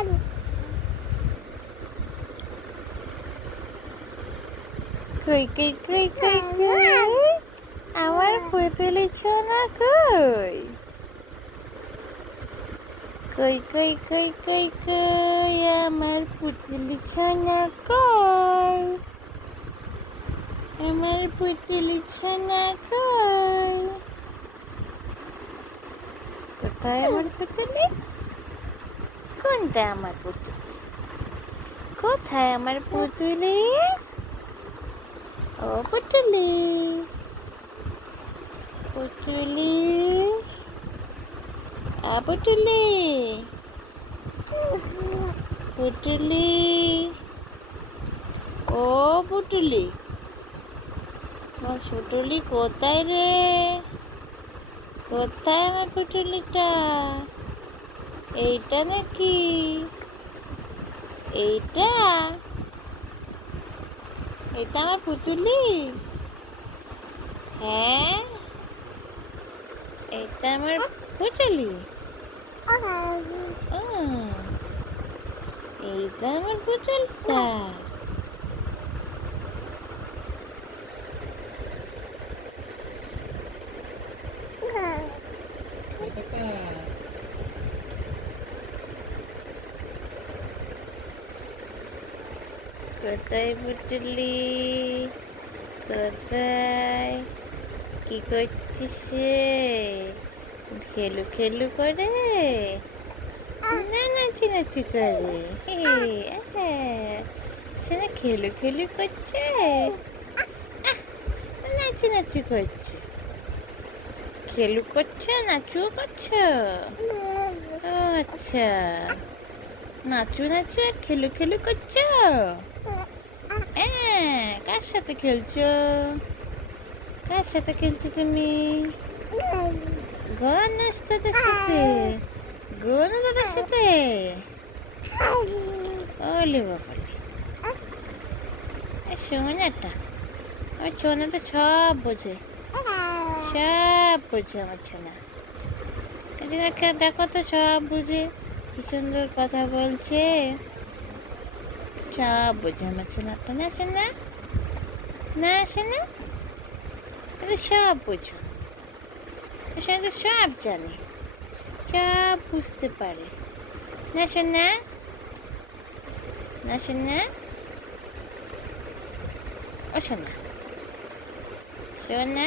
কই কই কই কই কই আমার পুতুলি সোনা কই কই কই কই কই কই আমার পুতুলি সোনা কই আমার পুতুলি সোনা কই কোথায় আমার পুতুলি কোনটা আমার পুতুলি কোথায় আমার পুতুলি ও পুতুলি পুতুলি পুতুলি পুতুলি ও পুতুলি পুতুলি কোথায় রে কোথায় আমার পুতুলিটা এইটা নাকি এইটা এটা আমার পুতুলি হ্যাঁ এটা আমার পুতুলি এইটা আমার পুতুলটা কোথায় পুতুলি কোথায় কি করছিস খেলু খেলু করে না নাচি নাচি করে সেটা খেলু খেলু করছে নাচি নাচি করছে খেলু করছো নাচু করছো ও আচ্ছা নাচু নাচু আর খেলু খেলু করছো কার সাথে খেলছো কার সাথে খেলছো তুমি গণেশ দাদার সাথে গণেশ দাদার সাথে ওলে বাবালে সোনাটা আমার সোনাটা সব বোঝে সব বোঝে আমার সোনা দেখো তো সব বুঝে কি সুন্দর কথা বলছে সব বোঝে আমার সোনাটা না শোনা না শোনা সব বোঝো সোনা সব জানে সব বুঝতে পারে না শোনা না শোনা ও শোনা শোনা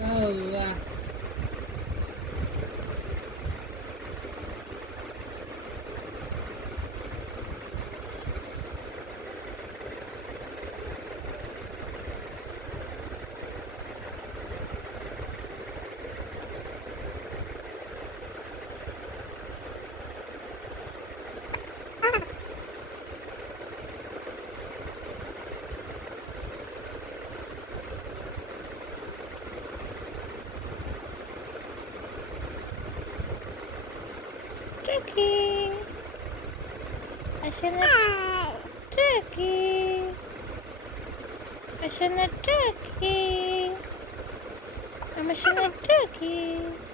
Allah. Turkey. Aşağıda Turkey. Aşağıda Turkey. Ama aşağıda Turkey.